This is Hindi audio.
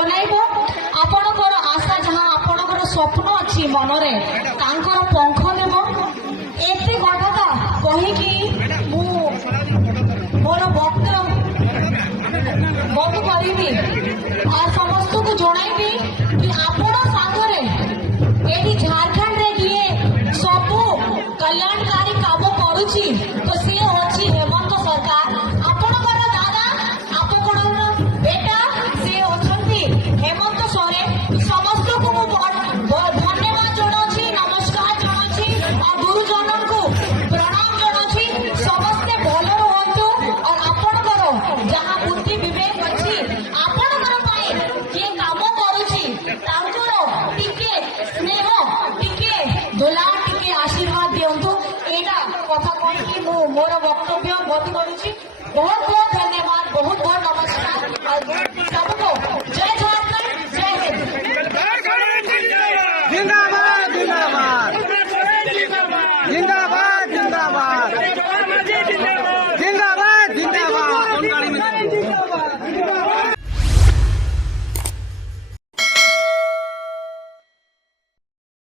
बनाइब आपणकर आशा जहाँ आपणकर स्वप्न अच्छी मनरे तांकर पंख देव एते कथा कहीकि मु मोर वक्तव्य बंद करी और समस्त को जनइबी कि आपण सागरे एटी झारखंड रे किए सबू कल्याणकारी काम करुची तो सी होची हेमंत सरकार आपणकर दादा आपणकर बेटा से अछंती हेमंत सोरेन समस्त को मु धन्यवाद जनाउछि नमस्कार जनाउछि और गुरुजनन को प्रणाम जनाउछि समस्ते भल रहंतु और आपणकर जहाँ बुद्धि विवेक अछि आपणकर पाए जे काम करुछि तांकर टिके स्नेह टिके दुलार टिके आशीर्वाद दियंतु एटा कथा कहि मु मोर वक्तव्य बंद करुछि बहुत बहुत धन्यवाद बहुत बहुत नमस्कार और सबको जय झारखंड जय हिंद जिंदाबाद जिंदाबाद जिंदाबाद